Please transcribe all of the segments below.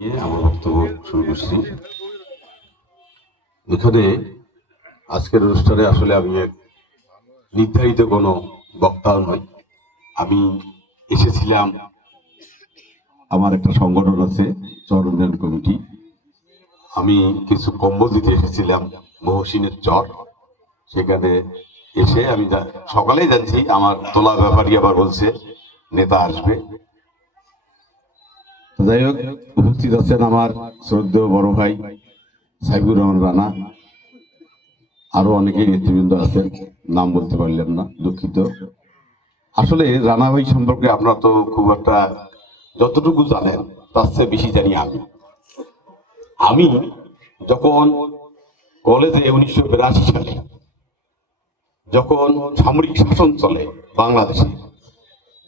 আমার বক্তব্য শুরু করছি। এখানে আজকের অনুষ্ঠানে আসলে আমি এক নির্ধারিত কোনো বক্তাও নই। আমি এসেছিলাম, আমার একটা সংগঠন আছে চর উন্নয়ন কমিটি, আমি কিছু কম্বল দিতে এসেছিলাম মহসিনের চর। সেখানে এসে আমি সকালেই জানছি আমার তোলা ব্যাপারী আবার বলছে নেতা আসবে। যাই হোক, উপস্থিত আছেন আমার শ্রদ্ধেয় বড় ভাই সাইবুর রহমান রানা, আরো অনেকেই নেতৃবৃন্দ আছেন, নাম বলতে পারলাম না, দুঃখিত। আসলে রানা ভাই সম্পর্কে আপনারা তো খুব একটা যতটুকু জানেন তার চেয়ে বেশি জানি আমি। আমি যখন কলেজে 1982 সালে যখন সামরিক শাসন চলে বাংলাদেশে,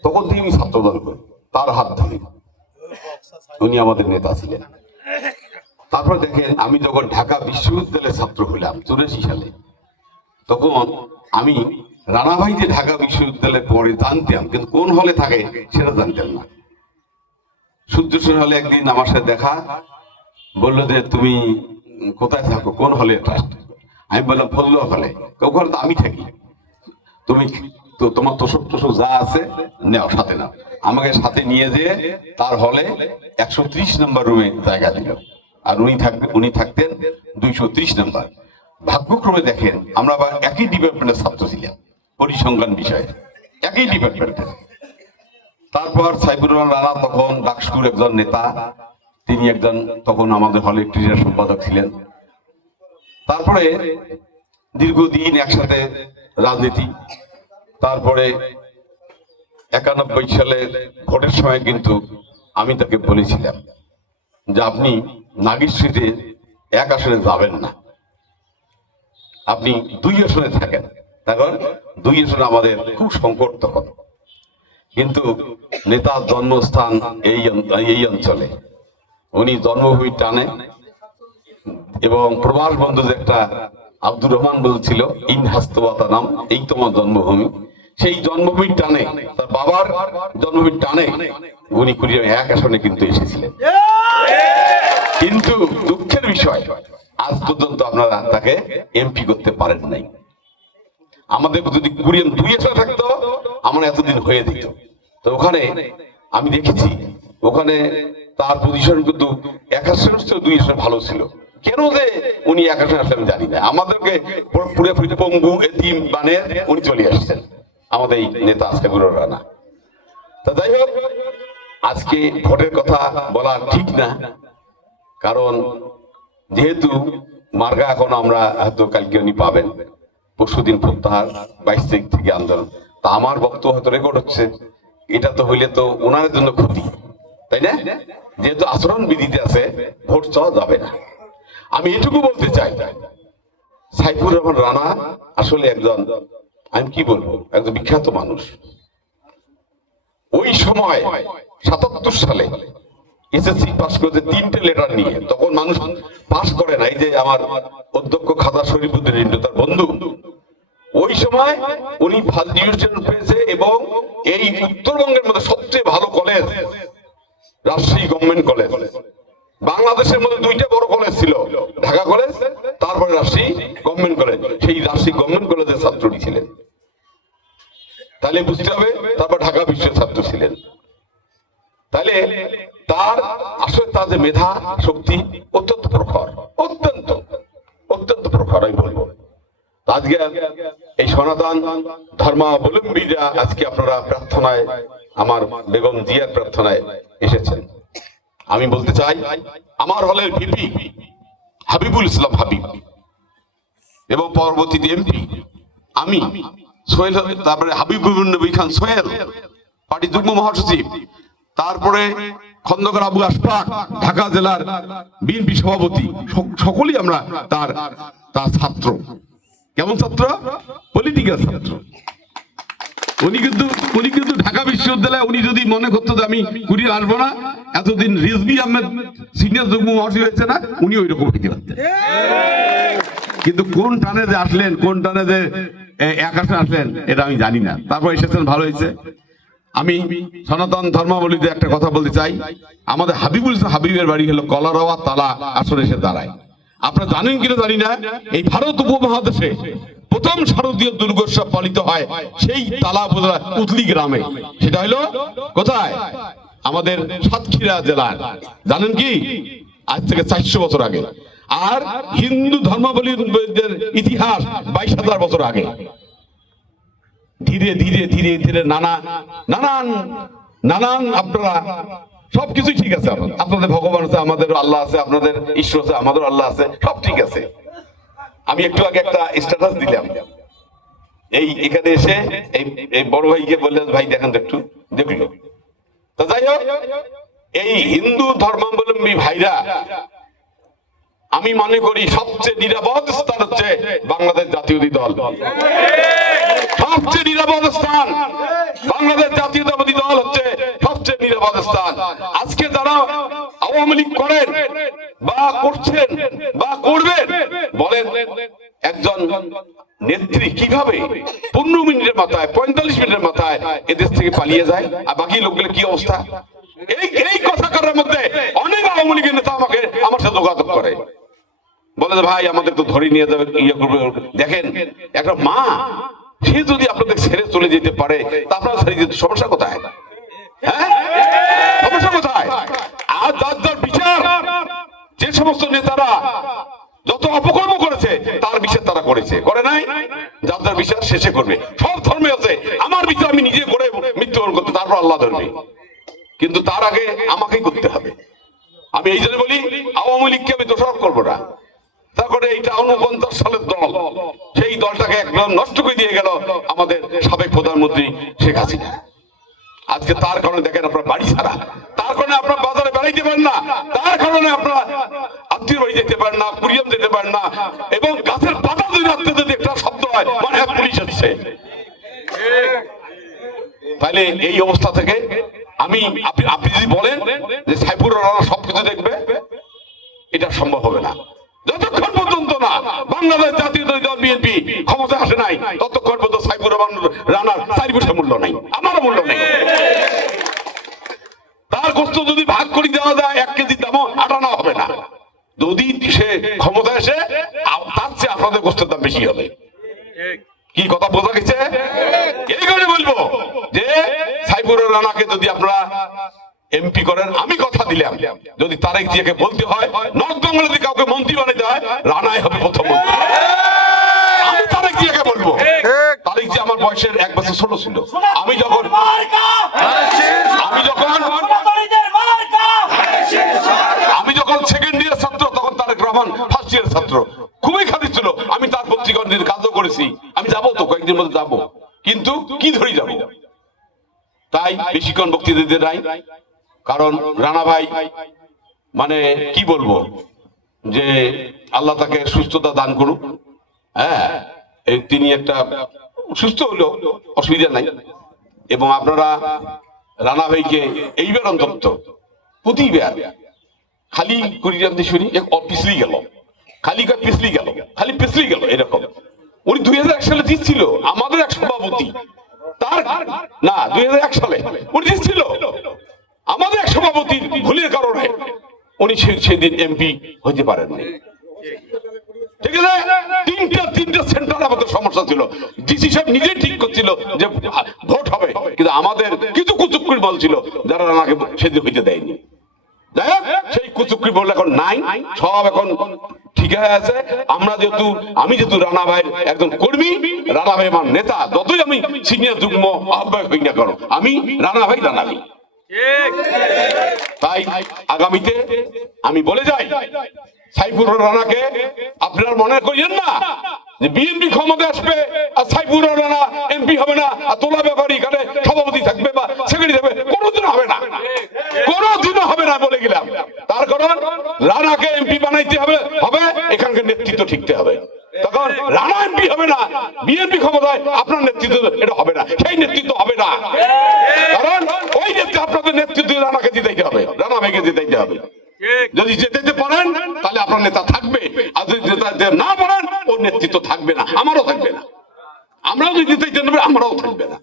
তখন থেকে আমি ছাত্রদল করি, তার হাত ধরে। উনি আমাদের নেতা ছিলেন। তারপর দেখেন, আমি যখন ঢাকা বিশ্ববিদ্যালয়ের ছাত্র হলাম 84 সালে, তখন আমি রানা ভাই যে ঢাকা বিশ্ববিদ্যালয়ের পরে জানতাম, কিন্তু কোন হলে থাকে সেটা জানতাম না। সূর্যসেন হলে একদিন আমার সাথে দেখা, বললো যে তুমি কোথায় থাকো, কোন হলে ট্রাস্ট? আমি বললাম ফজলুয়া হলে। ওখানে তো আমি থাকি, তুমি তো তোমার তোষক টোষক যা আছে নেও, সাথে নাও। আমাকে সাথে নিয়ে যেয়ে তার হলে 130 নম্বর রুমে জায়গা দিল, আর উনি থাকতেন 230 নম্বর। ভাগ্যক্রমে দেখেন, আমরা আবার একই ডিপার্টমেন্টের ছাত্র ছিলাম, পরিসংখ্যান বিষয়ে, একই ডিপার্টমেন্টে। তারপর সাইবুর রহমান রানা তখন ডাকসুর একজন নেতা, তিনি একজন তখন আমাদের হলে ক্রীড়া সম্পাদক ছিলেন। তারপরে দীর্ঘদিন একসাথে রাজনীতি। তারপরে 91 সালে ভোটের সময় কিন্তু আমি তাকে বলেছিলাম যে আপনি নাগেশ্বরীতে 1 আসনে যাবেন না, আপনি 2 আসনে থাকেন। তখন 2 আসনে আমাদের খুব সংকট তখন। কিন্তু নেতার জন্মস্থান এই অঞ্চলে, উনি জন্মভূমি টানে, এবং প্রবাস বন্ধু যে একটা আব্দুর রহমান বলছিল ইন হাস্তবাতা নাম, এই তোমার জন্মভূমি, সেই জন্মভূমির টানে, তার বাবার জন্মভূমির টানে উনি কুড়িয়ে 1 আসনে কিন্তু এসেছিলেন। কিন্তু দুঃখের বিষয়, আজ পর্যন্ত আপনারা তাকে এমপি করতে পারেন নাই। আমাদের যদি কুড়িয়াম 2 আসনে থাকতো, আমার এতদিন হয়ে দিত। তো ওখানে আমি দেখেছি, ওখানে তার পজিশন কিন্তু 1 আসনে 2 আসনে ভালো ছিল। কেন যে উনি 1 আসনে আসলে আমি জানি না। আমাদেরকে পুরোপুরি পঙ্গু এতিম বানিয়ে উনি চলে আসছেন, আমাদের এই নেতা সাইবুর রানা। তা যাই হোক, আজকে ভোটের কথা বলা ঠিক না, কারণ যেহেতু মার্গা এখন আমরা হয়তো কালকে উনি পাবেন, পরশুদিন প্রত্যাহার, 22 তারিখ থেকে আন্দোলন। তা আমার বক্তব্য হয়তো রেকর্ড হচ্ছে, এটা তো হইলে তো ওনার জন্য ক্ষতি, তাই না? যেহেতু আচরণ বিধিতে আছে, ভোট চাওয়া যাবে না। আমি এটুকু বলতে চাই, সাইফুর রহমান রানা আসলে একজন, আমি কি বলবো, একজন বিখ্যাত মানুষ। ওই সময় 77 সালে এসএসসি পাস করেছে 3টে লেটার নিয়ে, তখন মানুষ পাস করে না। এই যে আমার অধ্যক্ষ খাজা শরীফুদ্দিন রিন্টু, তার বন্ধু, ওই সময় উনি ফার্স্ট ডিভিশন পেয়েছে, এবং এই উত্তরবঙ্গের মধ্যে সবচেয়ে ভালো কলেজ রাজশাহী গভর্নমেন্ট কলেজ। বাংলাদেশের মধ্যে 2টা বড় কলেজ ছিল, ঢাকা কলেজ, তারপরে রাজশাহী গভর্নমেন্ট কলেজ। সেই রাজশাহী গভর্নমেন্ট কলেজের ছাত্রী ছিলেন, তাহলে বুঝতে হবে। তারপর ঢাকা বিশ্বের ছাত্র ছিলেন। তাহলে তার আসলে তার যে মেধা শক্তি অত্যন্ত প্রখর, অত্যন্ত অত্যন্ত প্রখর আমি বলবো। আজকে এই সনাতন ধর্মাবলম্বীরা আজকে আপনারা প্রার্থনায়, আমার বেগম জিয়ার প্রার্থনায় এসেছেন। আমি বলতে চাই, আমার হলের ভিপি হাবিবুল ইসলাম হাবিব, এবং পরবর্তীতে এমপি আমি সোহেল, তারপরে হাবিবুর নবী খান সোহেল, পার্টি যুগ্ম মহাসচিব, তারপরে খন্দকার আবু আশফাক, ঢাকা জেলার বিএনপি সভাপতি, সকলেই আমরা তার ছাত্র। কেমন ছাত্র? পলিটিক্যাল ছাত্র। উনি কিন্তু ঢাকা বিশ্ববিদ্যালয়ে, উনি যদি মনে করতো যে আমি কুড়িয়ে আসবো না, এতদিন রিজভি আহমেদ সিনিয়র যুগ্ম মহাসচিব হয়েছে না, উনি ওই রকম হইতে পারতেন। কিন্তু কোন টানে যে আসলেন, কোন টানে যে 1 আসনে আসলেন, এটা আমি জানি না। তারপর এসেছেন, ভালো হয়েছে। আমি সনাতন ধর্মাবলীতে একটা কথা বলতে চাই, আমাদের হাবিবুল হাবিবের বাড়ি হলো কলারওয়া তালা আসরে এসে দাঁড়ায়। আপনারা জানেন কিনা জানি না, এই ভারত উপমহাদেশে প্রথম শারদীয় দুর্গোৎসব পালিত হয় সেই তালা উপজেলা উতলি গ্রামে। সেটা হলো কোথায়? আমাদের সাতক্ষীরা জেলার। জানেন কি? আজ থেকে 400 বছর আগে। আর হিন্দু ধর্মাবলীদের ইতিহাস 22,000 বছর আগে। ধীরে ধীরে ধীরে ধীরে নানান আপনারা সবকিছুই ঠিক আছে, আপনাদের ভগবান আছে, আমাদের আল্লাহ আছে, আপনাদের ঈশ্বর আছে, আমাদের আল্লাহ আছে, সব ঠিক আছে। আমি একটু আগে একটা স্ট্যাটাস দিলাম, এখানে এসে এই বড় ভাইকে বললেন, ভাই দেখেন তো একটু, দেখলো তো। যাই হোক, এই হিন্দু ধর্মাবলম্বী ভাইরা, আমি মনে করি সবচেয়ে নিরাপদ স্থান হচ্ছে বাংলাদেশ জাতীয়তাবাদী দল। সবচেয়ে নিরাপদ স্থান বাংলাদেশ জাতীয়তাবাদী দল হচ্ছে সবচেয়ে নিরাপদ স্থান। আজকে যারা আওয়ামী লীগ করেন বা করছেন বা করবেন, বলেন একজন নেত্রী কিভাবে 15 মিনিটের মাথায় 45 মিনিটের মাথায় এদেশ থেকে পালিয়ে যায়, আর বাকি লোকগুলো কি অবস্থা? এই কথা করার মধ্যে অনেক আওয়ামী লীগের নেতা আমার সাথে যোগাযোগ করে, বলে যে ভাই আমাদের তো ধরে নিয়ে যাবে, ইয়ে করবে। দেখেন, একটা মা সে যদি আপনাদের ছেড়ে চলে যেতে পারে, তা আপনারা ছেড়ে যেতে সমস্যা কোথায়? হ্যাঁ, সমস্যা কোথায়? আর যার বিচার, যে সমস্ত নেতারা যত অপকর্ম করেছে তার বিচার তারা করেছে, করে নাই? যার বিচার শেষে করবে। সব ধর্মে আছে, আমার বিচার আমি নিজে করে মৃত্যুবরণ করতে, তারপর আল্লাহ ধরবে, কিন্তু তার আগে আমাকেই করতে হবে। আমি এই জন্য বলি, আওয়ামী লীগকে আমি দোষারোপ করবো না। তারপরে এইটা 49 সালের দল, সেই দলটাকে একদম নষ্ট করে দিয়ে গেল আমাদের সাবেক প্রধানমন্ত্রী শেখ হাসিনা। আজকে তার কারণে দেখেন আপনার বাড়ি ছাড়া, তার কারণে আপনার বাজারে বেড়াইতে পারেন না, তার কারণে আপনার আত্মীয় বাড়ি যেতে পারেন না, কুরিয়াম যেতে পারেন না, এবং গাছের পাতা যদি রাখতে যদি একটা শব্দ হয় মানে পুলিশ আসছে। তাহলে এই অবস্থা থেকে আপনি যদি বলেন যে সাইফুর রহমান সবকিছু দেখবে, এটা সম্ভব হবে না। যতক্ষণ পর্যন্ত না বাংলাদেশ জাতীয়তাবাদী দল বিএনপি ক্ষমতায় আসে নাই, ততক্ষণ পর্যন্ত সাইফুর রহমান রানার 4 পয়সা মূল্য নাই, আমারও মূল্য নেই। তার গোস্ত যদি ভাগ করে দেওয়া যায় 1 কেজির দামও আটানো হবে না। যদি সে ক্ষমতায় এসে, তার চেয়ে আপনাদের গোস্তের দাম বেশি হবে। কি কথা বোঝা গেছে? এই কারণে বলবো যে সাইফুর রানাকে যদি আপনারা এমপি করেন, আমি কথা দিলাম, যদি তারেক জিয়াকে বলতে হয় নর্থ বেঙ্গলে যদি কাউকে মন্ত্রী বানাইতে হয়, রানাই হবে প্রথম মন্ত্রী। আমি তারেক জিয়াকে বলবো। তারেক জিয়া আমার বয়সের 1 বছর ছোট ছিল। আমি যখন সেকেন্ড ইয়ার ছাত্র, তখন তারেক রহমান ফার্স্ট ইয়ার ছাত্র, খুবই খারাপ ছিল। আমি তার পত্রিকা কাজও করেছি। আমি যাবো তো, কয়েকদিন মধ্যে যাবো, কিন্তু কি ধরে যাবো? তাই বেশিক্ষণ বক্তৃতা দিতে নাই, কারণ রানা ভাই মানে কি বলবো, যে আল্লাহ তাকে সুস্থতা দান করুক। হ্যাঁ, তিনি একটা সুস্থ হলো, অসুবিধা নাই। এবং আপনারা রানা ভাইকে এইবার অন্তত প্রতিবার খালি কুড়িগ্রাম শুনি পিছলি গেল, খালি পিছলি গেল এরকম। উনি 2001 সালে জিতছিল, আমাদের এক সভাপতি, তার না 2001 সালে উনি জিতছিল, আমাদের এক সভাপতির ভুলের কারণে উনি সেদিন এমপি হইতে পারেননি। ঠিক আছে, তিনটা সেন্টার আমাদের সমস্যা ছিল। ডিসি সাহেব নিজে ঠিক করছিল যে ভোট হবে, কিন্তু আমাদের কিছু কুচুকুরি বল ছিল যারা আমাকে সেদিন হইতে দেয়নি। যাই হোক, সেই কুচুকুরি বল এখন নাই, সব এখন ঠিক আছে। আমি যেহেতু রানা ভাইয়ের একজন কর্মী, রানা ভাই আমার নেতা, যতই আমি সিনিয়র যুগ্ম আহ্বায়ক হই না কেন, আমি রানা ভাই। তাই আগামীতে আমি বলে যাই, সাইফুর রানাকে আপনারা মনে করিয়েন না যে বিএনপি ক্ষমতায় আসবে আর সাইফুর রানা এমপি হবে না, আর তোলা ব্যাপারী এখানে সভাপতি থাকবে বা সেক্রেটারি থাকবে, কোনোদিনও হবে না, কোনোদিনও হবে না বলে গেলাম। তার কারণ রানাকে এমপি বানাইতে হবে, এখানকার নেতৃত্ব ঠিকতে হবে। তখন রানা এমপি হবে না, বিএনপি ক্ষমতায়, আপনার নেতৃত্ব এটা হবে না, সেই নেতৃত্ব হবে না। কারণ ওই নেতৃত্ব আপনাদের নেতৃত্ব রানাকে জিতাইতে হবে, রানা ভাইকে জিতাইতে হবে। যদি যেতে পারেন তাহলে আপনার নেতা থাকবে, আর যদি নেতা না পারেন ওর নেতৃত্ব থাকবে না, আমারও থাকবে না। আমরাও যদি জিতাইতে নেবে, আমরাও থাকবে না।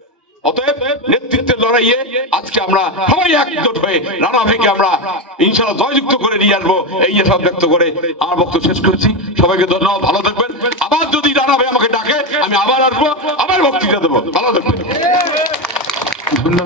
অতএব নেতৃত্বের লড়াইয়ে আজকে আমরা সবাই একজোট হয়ে রানা ভাইকে আমরা ইনশাআল্লাহ জয়যুক্ত করে নিয়ে আসবো, এই আশা ব্যক্ত করে আমার বক্তব্য শেষ করছি। সবাইকে ধন্যবাদ, ভালো থাকবেন। আবার যদি রানা ভাই আমাকে ডাকে আমি আবার আসবো, আবার বক্তৃতা দেবো। ভালো থাকবেন।